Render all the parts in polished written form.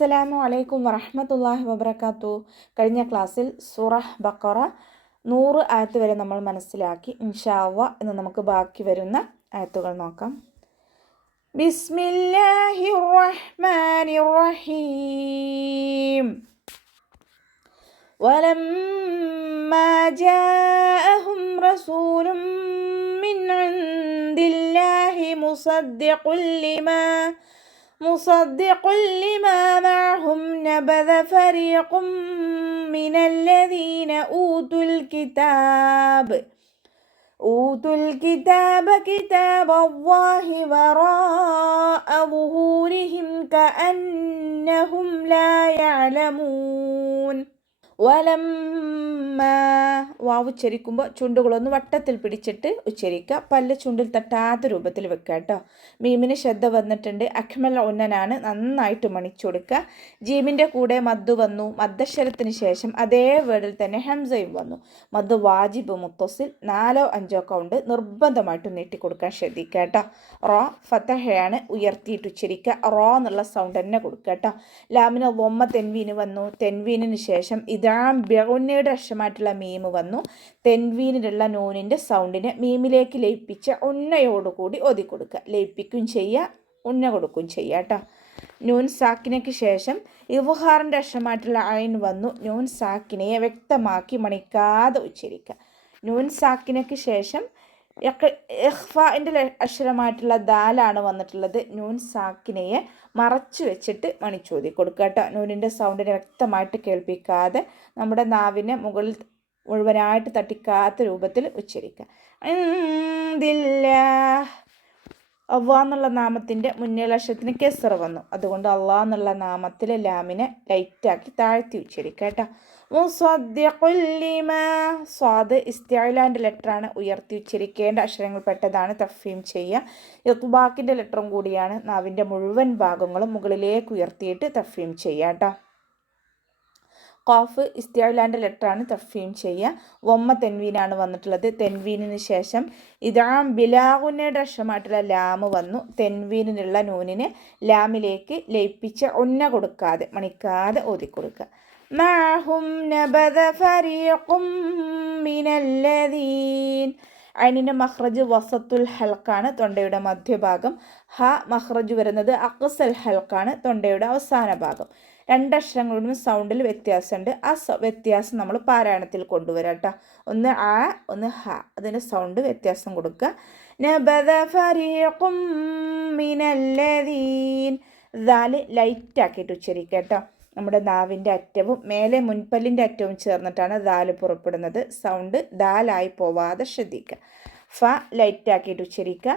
അസ്സലാമു അലൈക്കും വറഹ്മത്തുള്ളാഹി വബറകാതുഹു. കഴിഞ്ഞ ക്ലാസ്സിൽ സൂറഹ് ബഖറ 100 ആയത്ത് വരെ നമ്മൾ മനസ്സിലാക്കി. ഇൻഷാ അല്ലാഹ് ഇന്ന് നമുക്ക് ബാക്കി വരുന്ന ആയത്തുകൾ നോക്കാം. ബിസ്മില്ലാഹിർ റഹ്മാനിർ റഹീം. വലമ്മാ ജാഅഹും റസൂലും മിൻ ഇൻദില്ലാഹി مصدق لما معهم نبذ فريق من الذين أوتوا الكتاب كتاب الله وراء ظهورهم كأنهم لا يعلمون. വലമ്മ വാവ് ഉച്ചരിക്കുമ്പോൾ ചുണ്ടുകളൊന്ന് വട്ടത്തിൽ പിടിച്ചിട്ട് ഉച്ചരിക്കുക. പല്ല് ചുണ്ടിൽ തട്ടാത്ത രൂപത്തിൽ വെക്കുക കേട്ടോ. മീമിന് ശ്രദ്ധ വന്നിട്ടുണ്ട്. അഖ്മൽ ഉന്നനാണ്, നന്നായിട്ട് മണിച്ചു കൊടുക്കുക. ജീമിൻ്റെ കൂടെ മദ്ദു വന്നു. മദ്ദക്ഷരത്തിന് ശേഷം അതേ വേർഡിൽ തന്നെ ഹംസയും വന്നു. മദ്ദു വാജിബ് മുത്തസിൽ 4 or 5 കൗണ്ട് നിർബന്ധമായിട്ട് നീട്ടിക്കൊടുക്കാൻ ശ്രദ്ധിക്കുക കേട്ടോ. റോ ഫതഹയാണ്, ഉയർത്തിയിട്ട് ഉച്ചരിക്കുക. റോ എന്നുള്ള സൗണ്ട് തന്നെ കൊടുക്കുക കേട്ടോ. ലാമിന് വൊമ്മ തെൻവീന് വന്നു. തെൻവീനിന് ശേഷം ബിഗുന്നയുടെ അക്ഷരമായിട്ടുള്ള മീമ് വന്നു. തെൻവീനിലുള്ള നൂനിൻ്റെ സൗണ്ടിനെ മീമിലേക്ക് ലയിപ്പിച്ച് ഉന്നയോടുകൂടി ഓതി കൊടുക്കുക. ലയിപ്പിക്കും ചെയ്യുക, ഉന്ന കൊടുക്കും ചെയ്യുക കേട്ടോ. നൂൻ സാക്കിനയ്ക്ക് ശേഷം ഇവഹാറിൻ്റെ അക്ഷരമായിട്ടുള്ള ഐൻ വന്നു. നൂൻ സാക്കിനയെ വ്യക്തമാക്കി മണിക്കാതെ ഉച്ചരിക്കുക. നൂൻ സാക്കിനയ്ക്ക് ശേഷം ഇഖ്ഫാൻ്റെ അക്ഷരമായിട്ടുള്ള ദാലാണ് വന്നിട്ടുള്ളത്. നൂൻ സാക്കിനയെ മറച്ചു വെച്ചിട്ട് മണിച്ചോതി കൊടുക്കുക കേട്ടോ. നൂനിൻ്റെ സൗണ്ടിനെ വ്യക്തമായിട്ട് കേൾപ്പിക്കാതെ നമ്മുടെ നാവിനെ മുകളിൽ മുഴുവനായിട്ട് തട്ടിക്കാത്ത രൂപത്തിൽ ഉച്ചരിക്കുക. അള്ളാഹ് എന്നുള്ള നാമത്തിൻ്റെ മുന്നേയുള്ള അക്ഷരത്തിന് കെസർ വന്നു. അതുകൊണ്ട് അള്ളാഹ് എന്നുള്ള നാമത്തിലെ ലാമിനെ ലൈറ്റാക്കി താഴ്ത്തി ഉച്ചരിക്കുക കേട്ടോ. സ്വാദ് ഇസ്തിഅലാൻ്റെ ലെറ്ററാണ്, ഉയർത്തി ഉച്ചരിക്കേണ്ട അക്ഷരങ്ങൾ പെട്ടതാണ്. തഫ്ഹീം ചെയ്യുക. ഇത്ബാക്കിൻ്റെ ലെറ്ററും കൂടിയാണ്. നാവിൻ്റെ മുഴുവൻ ഭാഗങ്ങളും മുകളിലേക്ക് ഉയർത്തിയിട്ട് തഫ്ഹീം ചെയ്യുക കേട്ടോ. ഖാഫ് ഇസ്തിഅലാൻ്റെ ലെറ്ററാണ്, തഫ്ഹീം ചെയ്യുക. വൊമ്മ തെൻവീനാണ് വന്നിട്ടുള്ളത്. തെൻവീനിന് ശേഷം ഇദാം ബിലാഗുന്നയുടെ അക്ഷരമായിട്ടുള്ള ലാമ് വന്നു. തെൻവീനിനുള്ള നൂനിന് ലാമിലേക്ക് ലയിപ്പിച്ച് ഉന്ന കൊടുക്കാതെ മണിക്കാതെ ഓതി കൊടുക്കുക. മാഹും നബദ ഫരീഖും മിനല്ലദീൻ. അതിൻ്റെ മഖ്റജ് വസത്തുൽ ഹൽക്കാണ്, തൊണ്ടയുടെ മധ്യഭാഗം. ഹ മഖ്റജ് വരുന്നത് അഖ്സൽ ഹൽക്കാണ്, തൊണ്ടയുടെ അവസാന ഭാഗം. 2 അക്ഷരങ്ങളുടെ സൗണ്ടിൽ വ്യത്യാസമുണ്ട്. ആ വ്യത്യാസം നമ്മൾ പാരായണത്തിൽ കൊണ്ടുവരാം കേട്ടോ. ഒന്ന് ആ, ഒന്ന് ഹ. അതിൻ്റെ സൗണ്ട് വ്യത്യാസം കൊടുക്കുക. നബദ ഫരീഖും മിനല്ലദീൻ. ദാല് ലൈറ്റാക്കിയിട്ട് ഉച്ചരിക്കുക കേട്ടോ. നമ്മുടെ നാവിൻ്റെ അറ്റവും മേലെ മുൻപല്ലിൻ്റെ അറ്റവും ചേർന്നിട്ടാണ് ദാല് പുറപ്പെടുന്നത്. സൗണ്ട് ദാലായി പോവാതെ ശ്രദ്ധിക്കുക. ഫ ലൈറ്റാക്കിയിട്ട് ഉച്ചരിക്കുക.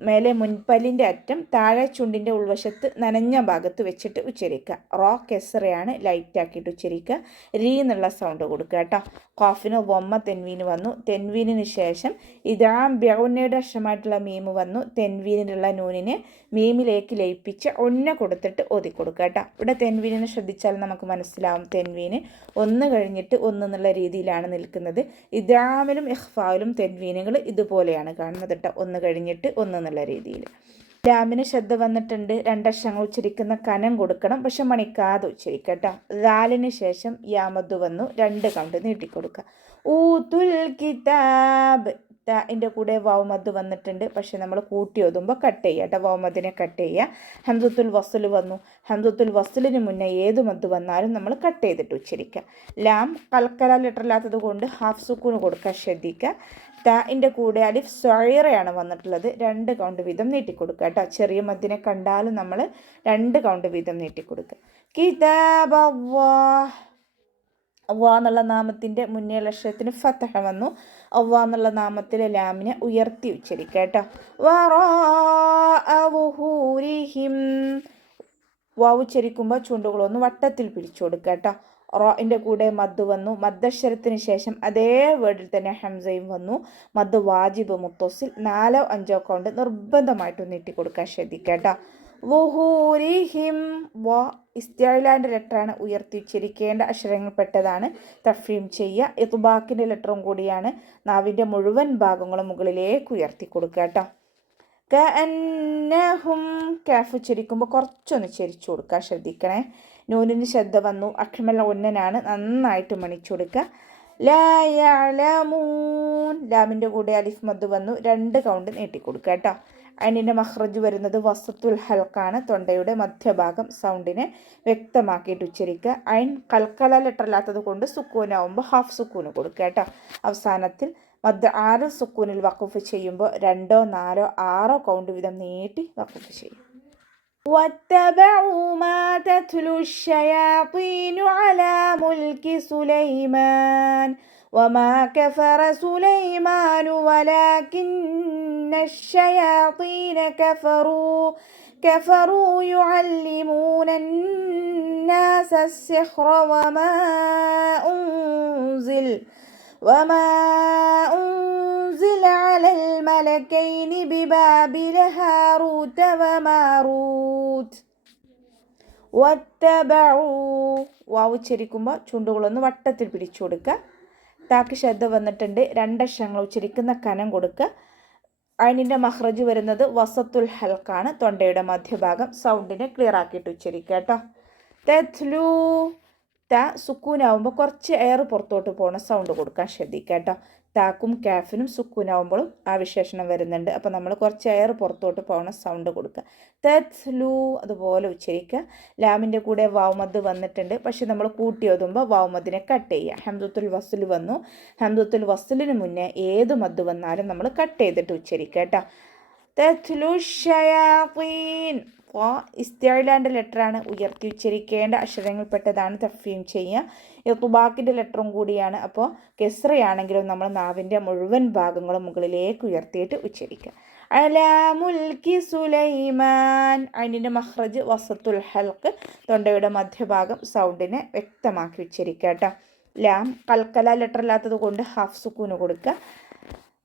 മേലെ മുൻപല്ലിൻ്റെ അറ്റം താഴെ ചുണ്ടിൻ്റെ ഉൾവശത്ത് നനഞ്ഞ ഭാഗത്ത് വെച്ചിട്ട് ഉച്ചരിക്കുക. റോ കെസറയാണ്, ലൈറ്റാക്കിയിട്ട് ഉച്ചരിക്കുക. രീ എന്നുള്ള സൗണ്ട് കൊടുക്കുക കേട്ടോ. ഖാഫിന് വൊമ്മ തെൻവീന് വന്നു. തെൻവീനിന് ശേഷം ഇദാം ബിഗുന്നയുടെ അക്ഷരമായിട്ടുള്ള മീമ് വന്നു. തെൻവീനിലുള്ള നൂനിനെ മീമിലേക്ക് ലയിപ്പിച്ച് ഉന്ന കൊടുത്തിട്ട് ഓതി കൊടുക്കുക കേട്ടോ. ഇവിടെ തെൻവീനിനെ ശ്രദ്ധിച്ചാൽ നമുക്ക് മനസ്സിലാവും. തെൻവീന് 1 കഴിഞ്ഞിട്ട് 1 എന്നുള്ള രീതിയിലാണ് നിൽക്കുന്നത്. ഇദാമിലും ഇഖ്ഫായിലും തെൻവീനുകൾ ഇതുപോലെയാണ് കാണുന്നത് കേട്ടോ. 1 കഴിഞ്ഞിട്ട് 1 എന്നുള്ള രീതിയിൽ. ലാമിന് ശ്രദ്ധ വന്നിട്ടുണ്ട്. 2 അക്ഷരങ്ങൾ ഉച്ചരിക്കുന്ന കനം കൊടുക്കണം, പക്ഷെ മണിക്കാതെ ഉച്ചരിക്കുക കേട്ടോ. ദാലിന് ശേഷം യാമദ് വന്നു. 2 കൗണ്ട് നീട്ടിക്കൊടുക്കുക. ഊതുൽ കിതാബ്. എൻ്റെ കൂടെ വൗമദ് വന്നിട്ടുണ്ട്, പക്ഷെ നമ്മൾ കൂട്ടി ഓതുമ്പോൾ കട്ട് ചെയ്യുക കേട്ടോ. വൗമദിനെ കട്ട് ചെയ്യുക. ഹംസത്തുൽ വസ്ൽ വന്നു. ഹംസത്തുൽ വസ്ലിന് മുന്നേ ഏത് മദ് വന്നാലും നമ്മൾ കട്ട് ചെയ്തിട്ട് ഉച്ചരിക്കുക. ലാം കൽക്കല ലെറ്ററില്ലാത്തത് കൊണ്ട് ഹാഫ് സുക്കൂന് കൊടുക്കാൻ ശ്രദ്ധിക്കുക. താൻ്റെ കൂടെ അലിഫ് സ്വൈറയാണ് വന്നിട്ടുള്ളത്. 2 കൗണ്ട് വീതം നീട്ടിക്കൊടുക്കുക കേട്ടോ. ചെറിയ മദ്ദിനെ കണ്ടാലും നമ്മൾ 2 കൗണ്ട് വീതം നീട്ടിക്കൊടുക്കുക. കിതാബ് അവ്വാ എന്നുള്ള നാമത്തിൻ്റെ മുന്നേയുള്ള അക്ഷരത്തിന് ഫതഹ വന്നു. അവ്വാ എന്നുള്ള നാമത്തിലെ ലാമിനെ ഉയർത്തി ഉച്ചരിക്കുക കേട്ടോ. വറാഅ ളുഹൂരിഹിം. വാവ് ഉച്ചരിക്കുമ്പോൾ ചുണ്ടുകളൊന്ന് വട്ടത്തിൽ പിടിച്ചു കൊടുക്കുക കേട്ടോ. റോൻ്റെ കൂടെ മദ് വന്നു. മദ്ദക്ഷരത്തിന് ശേഷം അതേ വേർഡിൽ തന്നെ ഹംസയും വന്നു. മദ് വാജിബ് മുത്തസിൽ 4 or 5 കൗണ്ട് നിർബന്ധമായിട്ട് നീട്ടിക്കൊടുക്കാൻ ശ്രദ്ധിക്കുക കേട്ടോ. ളുഹൂരിഹിം. വ ഇസ്തിഅലാൻ്റെ ലെറ്ററാണ്, ഉയർത്തി ഉച്ചരിക്കേണ്ട അക്ഷരങ്ങൾ പെട്ടതാണ്. തഫ്ഹീം ചെയ്യുക. ഇത്ബാക്കിൻ്റെ ലെറ്ററും കൂടിയാണ്. നാവിൻ്റെ മുഴുവൻ ഭാഗങ്ങളും മുകളിലേക്ക് ഉയർത്തി കൊടുക്കുക കേട്ടോ. കഅന്നഹും കാഫ് ഉച്ചരിക്കുമ്പോൾ കുറച്ചൊന്ന് ചരിച്ചു കൊടുക്കാൻ ശ്രദ്ധിക്കണേ. നൂനിന് ശബ്ദ വന്നു, അക്മൽ ഉന്നനാണ്, നന്നായിട്ട് മണിച്ചു കൊടുക്കുക. ലാ യഅലമൂൻ, ലാമിൻ്റെ കൂടെ അലിഫ് മദ് വന്നു, 2 കൗണ്ട് നീട്ടിക്കൊടുക്കുക കേട്ടോ. അതിൻ്റെ മഖ്റജ് വരുന്നത് വസത്തുൽ ഹൽക്കാണ്, തൊണ്ടയുടെ മധ്യഭാഗം. സൗണ്ടിനെ വ്യക്തമാക്കിയിട്ട് ഉച്ചരിക്കുക. അയിൻ കൽക്കല ലെറ്ററില്ലാത്തത് കൊണ്ട് സുക്കൂനാവുമ്പോൾ ഹാഫ് സുക്കൂന് കൊടുക്കുക കേട്ടോ. അവസാനത്തിൽ 6 സുക്കൂനിൽ വഖഫ് ചെയ്യുമ്പോൾ 2, 4, 6 കൗണ്ട് വീതം നീട്ടി വഖഫ് ചെയ്യും. واتبعوا ما تتلو الشياطين على ملك سليمان وما كفر سليمان ولكن الشياطين كفروا يعلمون الناس السحر وما أنزل على الملكين ببابل هاروت وماروت വത്തബഉ, വാവ് ഉച്ചരിക്കുമ്പോൾ ചുണ്ടുകളൊന്ന് വട്ടത്തിൽ പിടിച്ചു കൊടുക്കുക. താക്ക് ശബ്ദ വന്നിട്ടുണ്ട്, 2 അക്ഷരങ്ങൾ ഉച്ചരിക്കുന്ന കനം കൊടുക്കുക. അതിൻ്റെ മഖ്റജ് വരുന്നത് വസത്തുൽ ഹൽക്കാണ്, തൊണ്ടയുടെ മധ്യഭാഗം. സൗണ്ടിനെ ക്ലിയർ ആക്കിയിട്ട് ഉച്ചരിക്കുക കേട്ടോ. തത്ലു, ത സുക്കൂനാവുമ്പോൾ കുറച്ച് എയർ പുറത്തോട്ട് പോകുന്ന സൗണ്ട് കൊടുക്കാൻ ശ്രദ്ധിക്കുക കേട്ടോ. താക്കും കാഫിനും സുക്കൂനാവുമ്പോഴും ആ വിശേഷണം വരുന്നുണ്ട്. അപ്പോൾ നമ്മൾ കുറച്ച് എയർ പുറത്തോട്ട് പോകുന്ന സൗണ്ട് കൊടുക്കുക. തത്ലു അതുപോലെ ഉച്ചരിക്കുക. ലാമിൻ്റെ കൂടെ വാവുമദ് വന്നിട്ടുണ്ട്, പക്ഷെ നമ്മൾ കൂട്ടി ഓതുമ്പോൾ വാവുമദിനെ കട്ട് ചെയ്യുക. ഹംദത്തുൽ വസ്ൽ വന്നു, ഹംദത്തുൽ വസ്ലിന് മുന്നേ ഏത് മദ് വന്നാലും നമ്മൾ കട്ട് ചെയ്തിട്ട് ഉച്ചരിക്കുക കേട്ടോ. തത്ലു ഷയാത്തീൻ, ഇസ്തിഅലാൻ്റെ ലെറ്ററാണ്, ഉയർത്തി ഉച്ചരിക്കേണ്ട അക്ഷരങ്ങൾപ്പെട്ടതാണ്. തഫ്വീം ചെയ്യുക. ഇത്ബാക്കിൻ്റെ ലെറ്ററും കൂടിയാണ്. അപ്പോൾ കെസ്റയാണെങ്കിലും നമ്മൾ നാവിൻ്റെ മുഴുവൻ ഭാഗങ്ങളും മുകളിലേക്ക് ഉയർത്തിയിട്ട് ഉച്ചരിക്കുക. അലാ മുൽക്കി സുലൈമാൻ, അതിൻ്റെ മഖ്റജ് വസത്തുൽ ഹൽക്ക്, തൊണ്ടയുടെ മധ്യഭാഗം. സൗണ്ടിനെ വ്യക്തമാക്കി ഉച്ചരിക്കുക കേട്ടോ. ലാം കൽക്കല ലെറ്റർ ഇല്ലാത്തത് കൊണ്ട് ഹാഫ് സുക്കൂന് കൊടുക്കുക.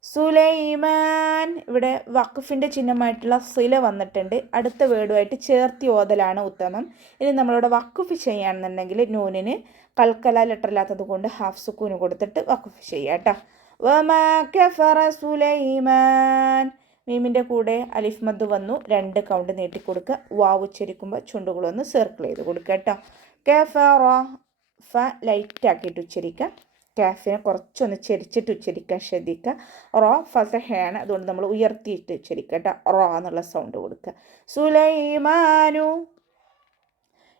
സുലൈമാൻ, ഇവിടെ വഖഫിൻ്റെ ചിഹ്നമായിട്ടുള്ള സില വന്നിട്ടുണ്ട്. അടുത്ത വേർഡുമായിട്ട് ചേർത്തി ഓതലാണ് ഉത്തമം. ഇനി നമ്മളിവിടെ വഖഫ് ചെയ്യുകയാണെന്നുണ്ടെങ്കിൽ നൂനിന് കൽക്കല ലെറ്റർ ഇല്ലാത്തത് കൊണ്ട് ഹാഫ് സുക്കൂന് കൊടുത്തിട്ട് വഖഫ് ചെയ്യുക കേട്ടോ. വമാ കഫറ സുലൈമാൻ, മീമിൻ്റെ കൂടെ അലിഫ് മദ് വന്നു, 2 കൗണ്ട് നീട്ടിക്കൊടുക്കുക. വാവ് ഉച്ചരിക്കുമ്പോൾ ചുണ്ടുകളൊന്ന് സർക്കിൾ ചെയ്ത് കൊടുക്കുക കേട്ടോ. കഫറ, ഫ ലൈറ്റ് ആക്കിയിട്ട് ഉച്ചരിക്കുക. കാഫിനെ കുറച്ചൊന്ന് ചെരിച്ചിട്ട് ഉച്ചരിക്കാൻ ശ്രദ്ധിക്കുക. റോ ഫസഹയാണ്, അതുകൊണ്ട് നമ്മൾ ഉയർത്തിയിട്ട് ഉച്ചരിക്കുക കേട്ടോ. റോ എന്നുള്ള സൗണ്ട് കൊടുക്കുക. സുലൈമാനു,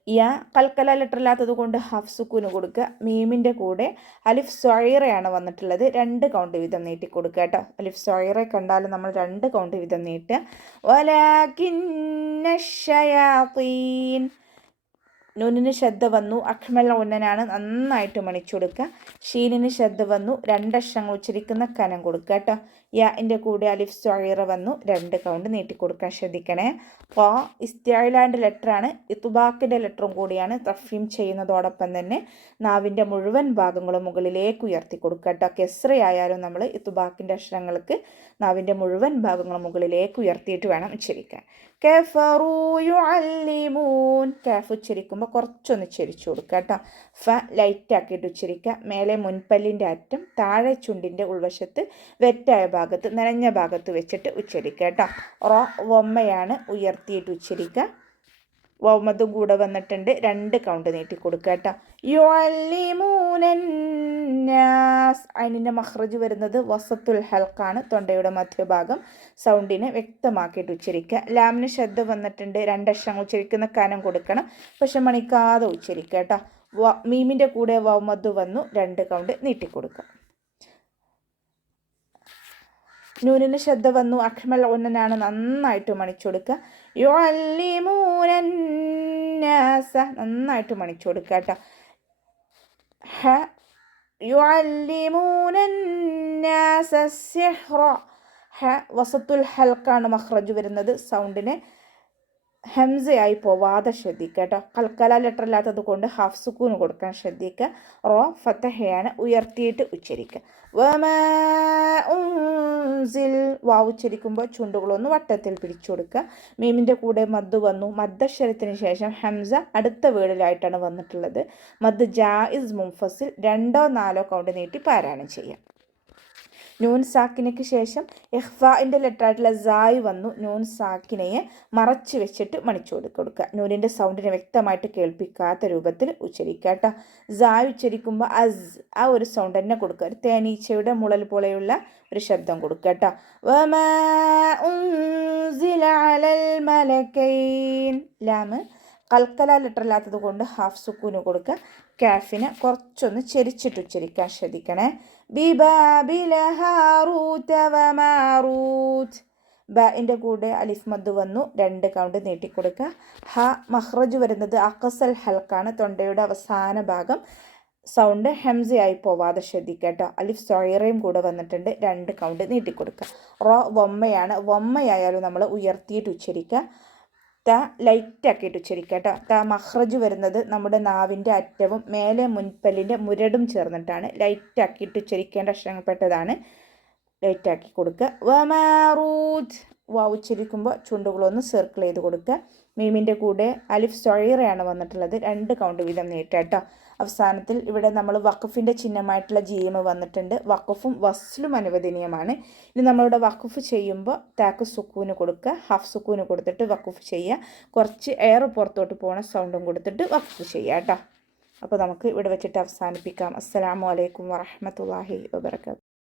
യാ കൽക്കല ലെറ്റർ ഇല്ലാത്തത് കൊണ്ട് ഹാഫ് സുക്കൂന് കൊടുക്കുക. മീമിൻ്റെ കൂടെ അലിഫ് സ്വൈറയാണ് വന്നിട്ടുള്ളത്, 2 കൗണ്ട് വീതം നീട്ടി കൊടുക്കുക കേട്ടോ. അലിഫ് സ്വൈറ കണ്ടാലും നമ്മൾ 2 കൗണ്ട് വീതം നീട്ടുക. വലാകിന്ന ശയാത്തീൻ, നൂനിന് ശബ്ദ വന്നു, അക്മൽ ഉന്നനാണ്, നന്നായിട്ട് മണിച്ചു കൊടുക്കുക. ഷീനിന് ശബ്ദ വന്നു, 2 അക്ഷരങ്ങൾ ഉച്ചരിക്കുന്ന കനം കൊടുക്കുക കേട്ടോ. യാൻ്റെ കൂടെ അലിഫ് സ്വൈറ വന്നു, 2 കൗണ്ട് നീട്ടിക്കൊടുക്കാൻ ശ്രദ്ധിക്കണേ. ഇസ്തിഅലാൻ്റെ ലെറ്ററാണ്, ഇത്ബാക്കിൻ്റെ ലെറ്ററും കൂടിയാണ്. തഫ്വീം ചെയ്യുന്നതോടൊപ്പം തന്നെ നാവിൻ്റെ മുഴുവൻ ഭാഗങ്ങളും മുകളിലേക്ക് ഉയർത്തി കൊടുക്കുക കേട്ടോ. കെസ്റയായാലും നമ്മൾ ഇത്ബാക്കിൻ്റെ അക്ഷരങ്ങൾക്ക് നാവിൻ്റെ മുഴുവൻ ഭാഗങ്ങളും മുകളിലേക്ക് ഉയർത്തിയിട്ട് വേണം ഉച്ചരിക്കാൻ. കഫറു യുഅല്ലിമൂൻ, കാഫ് ഉച്ചരിക്കുമ്പോൾ കുറച്ചൊന്ന് ഉച്ചരിച്ചു കൊടുക്കുക കേട്ടോ. ഫ ലൈറ്റ് ആക്കിയിട്ട് ഉച്ചരിക്കുക. മേലെ മുൻപല്ലിൻ്റെ അറ്റം, താഴെ ചുണ്ടിൻ്റെ ഉൾവശത്ത് വെറ്റായ ഭാഗത്ത്, നനഞ്ഞ ഭാഗത്ത് വെച്ചിട്ട് ഉച്ചരിക്കുക കേട്ടോ. റോ വമ്മയാണ്, ഉയർത്തിയിട്ട് ഉച്ചരിക്കുക. വൗമതും കൂടെ വന്നിട്ടുണ്ട്, 2 കൗണ്ട് നീട്ടി കൊടുക്കുക കേട്ടോ. യുഅല്ലിമൂനന്നാസ്, അതിൻ്റെ മഖ്റജ് വരുന്നത് വസത്തുൽ ഹൽക്കാണ്, തൊണ്ടയുടെ മധ്യഭാഗം. സൗണ്ടിനെ വ്യക്തമാക്കിയിട്ട് ഉച്ചരിക്കുക. ലാമിന് ശബ്ദ വന്നിട്ടുണ്ട്, 2 അക്ഷരങ്ങൾ ഉച്ചരിക്കുന്ന കനം കൊടുക്കണം, പക്ഷെ മണിക്കാതെ ഉച്ചരിക്കുക കേട്ടോ. മീമിൻ്റെ കൂടെ വൗമദ് വന്നു, 2 കൗണ്ട് നീട്ടിക്കൊടുക്കുക. നൂനിന് ശബ്ദ വന്നു, അക്മൽ ഉന്നനാണ്, നന്നായിട്ട് മണിച്ചു കൊടുക്കുക. യുഅല്ലിമൂനന്നാസ, നന്നായിട്ട് മണിച്ചു കൊടുക്കുക കേട്ടോ. ഹ യുഅല്ലിമൂനന്നാസ സിഹ്റ, ഹ വസത്തുൽ ഹൽക്കാണ് മഖ്റജ് വരുന്നത്. സൗണ്ടിനെ ഹംസയായി പോവാതെ ശ്രദ്ധിക്കുക കേട്ടോ. കൽക്കല ലെറ്റർ ഇല്ലാത്തത് കൊണ്ട് ഹാഫ് സുക്കൂന് കൊടുക്കാൻ ശ്രദ്ധിക്കുക. റോ ഫത്തഹയാണ്, ഉയർത്തിയിട്ട് ഉച്ചരിക്കുക. വമാ ഉൻസിൽ, വാവ് ഉച്ചരിക്കുമ്പോൾ ചുണ്ടുകളൊന്ന് വട്ടത്തിൽ പിടിച്ചു കൊടുക്കുക. മീമിൻ്റെ കൂടെ മദ് വന്നു, മദ്ദക്ഷരത്തിന് ശേഷം ഹംസ അടുത്ത വേർഡിലായിട്ടാണ് വന്നിട്ടുള്ളത്. മദ് ജായിസ് മുൻഫസിൽ, 2 4 കൗണ്ട് നീട്ടി പാരായണം ചെയ്യാം. നൂൻ സാക്കിനയ്ക്ക് ശേഷം ഇഖ്ഫാഇൻ്റെ ലെറ്ററായിട്ടുള്ള സായ് വന്നു. നൂൻ സാക്കിനയെ മറച്ച് വെച്ചിട്ട് മണിച്ചു കൊടുക്കുക. നൂനിൻ്റെ സൗണ്ടിനെ വ്യക്തമായിട്ട് കേൾപ്പിക്കാത്ത രൂപത്തിൽ ഉച്ചരിക്കുക കേട്ടോ. സായ് ഉച്ചരിക്കുമ്പോൾ അസ് ആ ഒരു സൗണ്ട് തന്നെ കൊടുക്കുക. ഒരു തേനീച്ചയുടെ മുളൽ പോലെയുള്ള ഒരു ശബ്ദം കൊടുക്കുക കേട്ടോ. വമാ ഉൻസില അലൽ മലക്കൈൻ ലാമ് കൽക്കല ലെറ്ററില്ലാത്തത് കൊണ്ട് ഹാഫ് സുക്കൂന് കൊടുക്കുക. കാഫിനെ കുറച്ചൊന്ന് ചെരിച്ചിട്ട് ഉച്ചരിക്കാൻ ശ്രദ്ധിക്കണേ. ബിബാബില ഹാറൂത വമാറൂത് ബിൻ്റെ കൂടെ അലിഫ് മദ് വന്നു. 2 കൗണ്ട് നീട്ടിക്കൊടുക്കുക. ഹ മഹ്റജ് വരുന്നത് അഖസൽ ഹൽക്കാണ്. തൊണ്ടയുടെ അവസാന ഭാഗം സൗണ്ട് ഹംസയായി പോവാതെ ശ്രദ്ധിക്കുക കേട്ടോ. അലിഫ് സൊയറയും കൂടെ വന്നിട്ടുണ്ട്. 2 കൗണ്ട് നീട്ടിക്കൊടുക്കുക. റോ വമ്മയാണ്. വമ്മയായാലും നമ്മൾ ഉയർത്തിയിട്ട് ഉച്ചരിക്കുക. ത ലൈറ്റാക്കിയിട്ട് ഉച്ചരിക്കുക കേട്ടോ. ത മഹ്റജ് വരുന്നത് നമ്മുടെ നാവിൻ്റെ അറ്റവും മേലെ മുൻപല്ലിൻ്റെ മുരടും ചേർന്നിട്ടാണ്. ലൈറ്റാക്കിയിട്ട് ഉച്ചരിക്കേണ്ട അക്ഷരങ്ങൾപ്പെട്ടതാണ്. ലൈറ്റാക്കി കൊടുക്കുക. വമാറൂത് വാ ഉച്ചരിക്കുമ്പോൾ ചുണ്ടുകളൊന്ന് സർക്കിൾ ചെയ്ത് കൊടുക്കുക. മീമിൻ്റെ കൂടെ അലിഫ് സൊയറയാണ് വന്നിട്ടുള്ളത്. 2 കൗണ്ട് വീതം നീട്ടുക കേട്ടോ. അവസാനത്തിൽ ഇവിടെ നമ്മൾ വഖഫിൻ്റെ ചിഹ്നമായിട്ടുള്ള ജീമ വന്നിട്ടുണ്ട്. വഖഫും വസ്ലും അനുവദനീയമാണ്. ഇനി നമ്മളിവിടെ വഖഫ് ചെയ്യുമ്പോൾ താക്ക് സുക്കൂന് കൊടുക്കുക. ഹാഫ് സുക്കൂന് കൊടുത്തിട്ട് വഖഫ് ചെയ്യുക. കുറച്ച് എയർ പുറത്തോട്ട് പോകുന്ന സൗണ്ടും കൊടുത്തിട്ട് വഖഫ് ചെയ്യുക കേട്ടോ. അപ്പോൾ നമുക്ക് ഇവിടെ വെച്ചിട്ട് അവസാനിപ്പിക്കാം. അസ്സലാമു അലൈക്കും വറഹ്മത്തുള്ളാഹി വബറകാതുഹു.